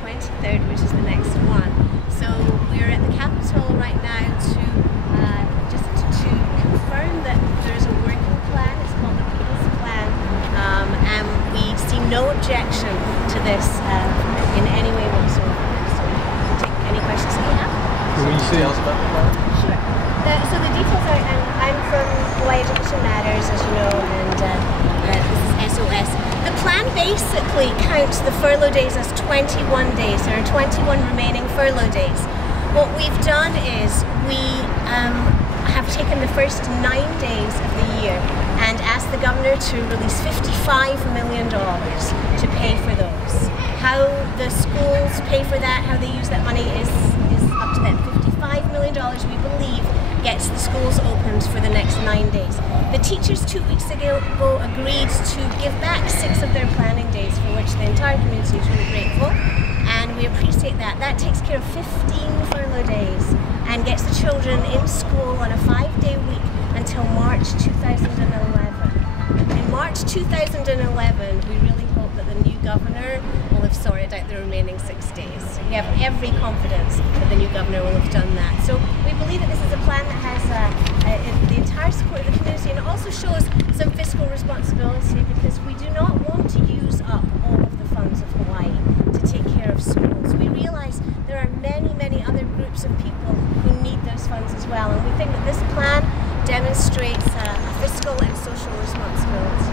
23rd, which is the next one. So we're at the Capitol right now to just to confirm that there's a working plan. It's called the People's Plan, and we see no objection to this in any way whatsoever. So we'll take any questions that you have. Can we see else about the plan? Sure. So the details are, and I'm from Hawaii Education Matters, as you know, and this is SOS. The plan basically counts the furlough days as 21 days. There are 21 remaining furlough days. What we've done is we have taken the first 9 days of the year and asked the governor to release $55 million to pay for those. How the schools pay for that, how they use that money is up to them. $55 million, we believe, gets the schools opened for the next 9 days. The teachers 2 weeks ago agreed to give back 6 of their planning days, for which the entire community is really grateful, and we appreciate that. That takes care of 15 furlough days and gets the children in school on a 5-day week until March 2011. In March 2011, we really hope that the new governor will have sorted out the remaining 6 days. We have every confidence that the new governor will have done that. So we believe that this is a plan that has the entire support of the community, and it also shows some fiscal responsibility, because we do not want to use up all of the funds of Hawaii to take care of schools. We realize there are many, many other groups of people who need those funds as well, and we think that this plan demonstrates a fiscal and social responsibility.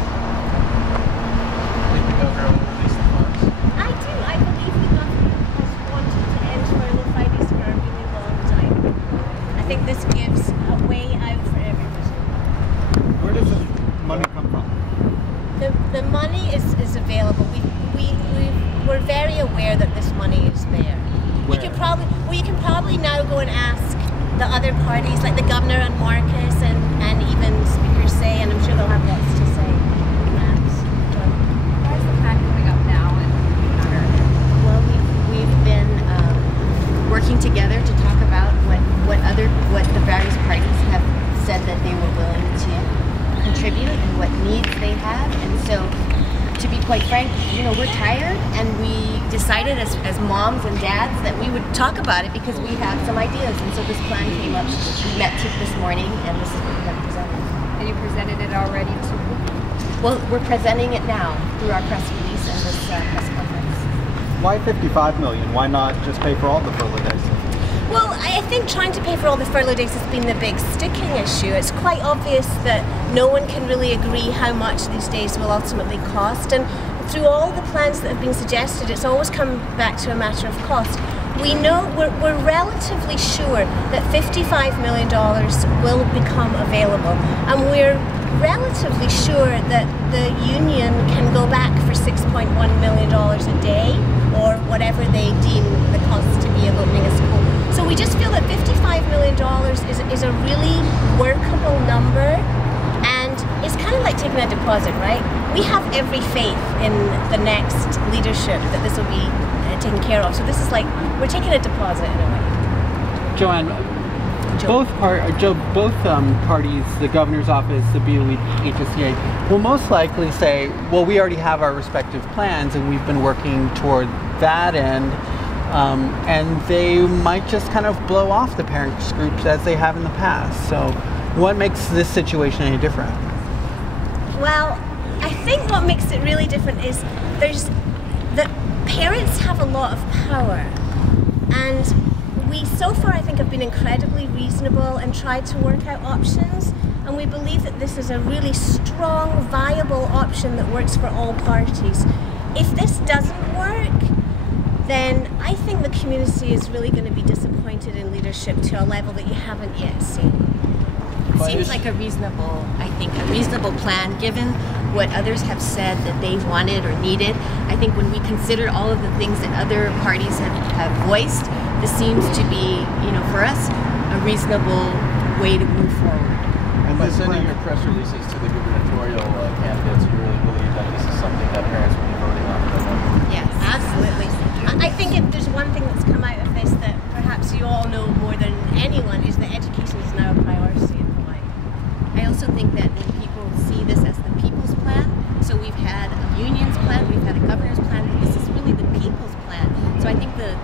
Think the governor will release the funds? I do. I believe the government has wanted to end furlough Fridays for a really long time. I think this gives a way out for everybody. Where does the money come from? The money is available. We're very aware that this money is there. Where? You can probably now go and ask the other parties, like the governor and Marcus and even Speaker Say, and I'm sure they'll have lots to say on that. How's the plan coming up now? Well, we've been working together to talk about what the various parties have said that they were willing to contribute and what needs they have. And so, to be quite frank, we're tired, and we decided as moms and dads that we would talk about it because we have some ideas. And so this plan came up. We met this morning, and this is what we're going to present. And you presented it already to Well, we're presenting it now through our press release and this press conference. Why $55 million? Why not just pay for all the furlough days? Well, I think trying to pay for all the furlough days has been the big sticking issue. It's quite obvious that no one can really agree how much these days will ultimately cost, and through all the plans that have been suggested, it's always come back to a matter of cost. We know, we're relatively sure that $55 million will become available, and we're relatively sure that the union can go back for $6.1 million a day, or whatever they deem the cost to be of opening a school. So we just feel that $55 million is a really workable number, and it's kind of like taking a deposit, right? We have every faith in the next leadership that this will be taken care of. So this is like, we're taking a deposit in a way. Joanne, both parties, the governor's office, the BOE, HSCA, will most likely say, well, we already have our respective plans and we've been working toward that end. And they might just kind of blow off the parents groups as they have in the past. So what makes this situation any different? Well, I think what makes it really different is that parents have a lot of power, and we so far I think have been incredibly reasonable and tried to work out options, and we believe that this is a really strong, viable option that works for all parties. If this doesn't work, then I think the community is really going to be disappointed in leadership to a level that you haven't yet seen. It seems like a reasonable plan, given what others have said that they wanted or needed. I think when we consider all of the things that other parties have voiced, this seems to be, for us, a reasonable way to move forward. And by sending your press releases to the gubernatorial candidates, you really believe that this is something that parents will be voting on? Yes, absolutely. I think if there's one thing that's come out of this that perhaps you all know more than anyone, is that education is now a priority in Hawaii. I also think that when people see this as the people's plan, so we've had a union's plan, we've had a governor's plan, but this is really the people's plan. So So I think the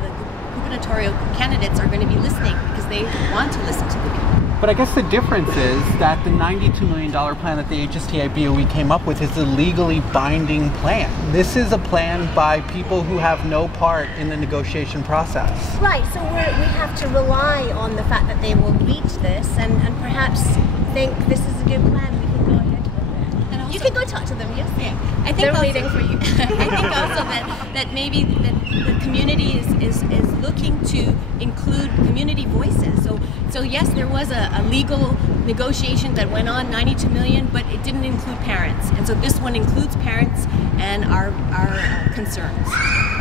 gubernatorial candidates are going to be listening because they want to listen to the people. But I guess the difference is that the $92 million plan that the HSTI BOE came up with is a legally binding plan. This is a plan by people who have no part in the negotiation process. Right, so we have to rely on the fact that they will read this and perhaps think this is a good plan. We can go ahead with it. And also, you can go talk to them, yes? Yeah, I think They're also, waiting for you. I think also that maybe the community is looking to include community voices. So yes, there was a legal negotiation that went on, 92 million, but it didn't include parents. And so this one includes parents and our concerns.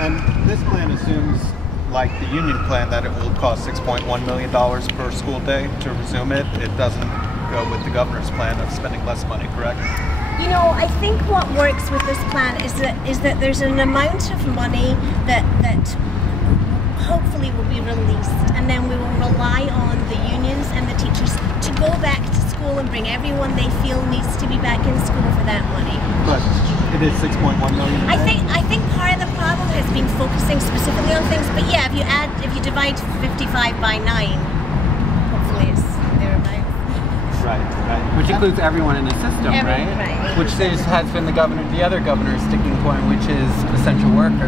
And this plan assumes, like the union plan, that it will cost $6.1 million per school day to resume it. It doesn't go with the governor's plan of spending less money, correct? You know, I think what works with this plan is that there's an amount of money that hopefully will be released, and then we will rely on the unions and the teachers to go back to school and bring everyone they feel needs to be back in school for that money. But it is $6.1 million. I think part of the problem has been focusing specifically on things, but yeah, if you divide 55 by 9, hopefully it's thereabouts. Right. Which includes everyone in the system, right? Right. Which has been the other governor's sticking point, which is essential workers.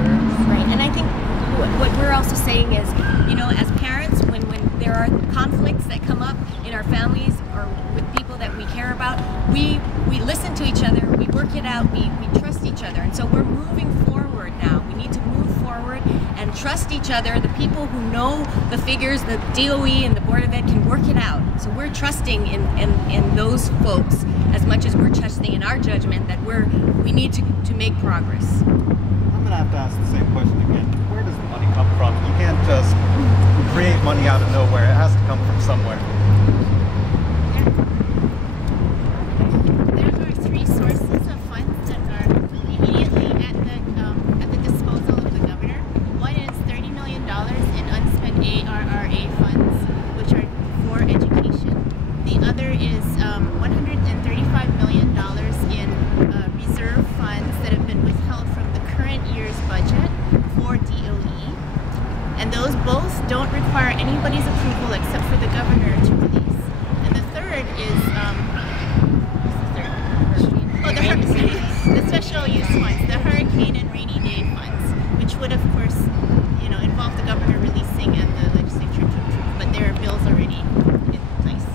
Right, and I think what we're also saying is, you know, as parents, when there are conflicts that come up in our families or with people that we care about, we listen to each other, we work it out, we trust each other. And so we're moving forward now. We need to move forward and trust each other. The people who know the figures, the DOE and the Board of Ed can work it out. So we're trusting in those folks as much as we're trusting in our judgment that we need to make progress. I'm going to have to ask the same question again. Where does the money come from? You can't just create money out of nowhere. It has to come from somewhere. There are 3 sources of funds that are immediately at the disposal of the governor. One is $30 million in unspent ARRA funds, which are for education. The other is $135 million in reserve funds that have been withheld from the current year's budget for DOE. And those both don't require anybody's approval except for the governor to release. And the third is, the special use funds, the hurricane and rainy day funds, which would of course, you know, involve the governor releasing and the legislature to approve, but there are bills already in place.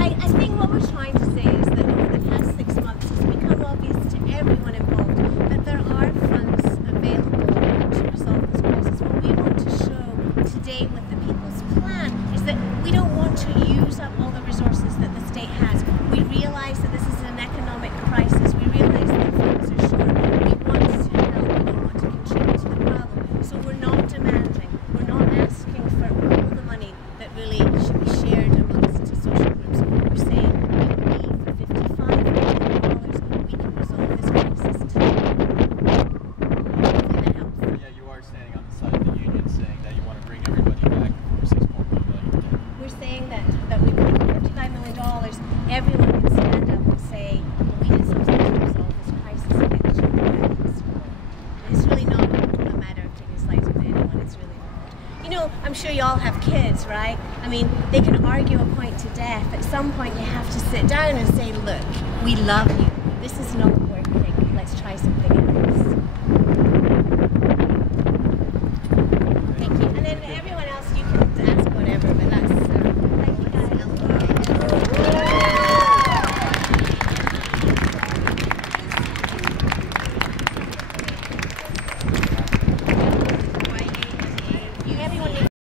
I think what we're trying to say is that over the past 6 months it's become obvious to everyone involved that there are funds available to resolve this crisis. What we want to show today with the People's Plan is that we don't want to use up all the resources that the state has. We realize that this is an economic crisis. We realize that funds are short. We want to help. We don't want to contribute to the problem. So we're not demanding. We're not asking for all the money that really should be shared amongst the social groups. We're saying we believe for $55 million we can resolve this crisis today. Hopefully that helps. Yeah, you are standing on the side of the union saying that you want to bring everybody back for $6.1 million. We're saying that we believe for $55 million, everyone can stand up and say, well, we did something to resolve this crisis and get the children back in school. It's really not a matter of taking sides with anyone, it's really not. You know, I'm sure you all have kids, right? I mean, they can argue a point to death. At some point you have to sit down and say, look, we love you. This is not working. Let's try something else.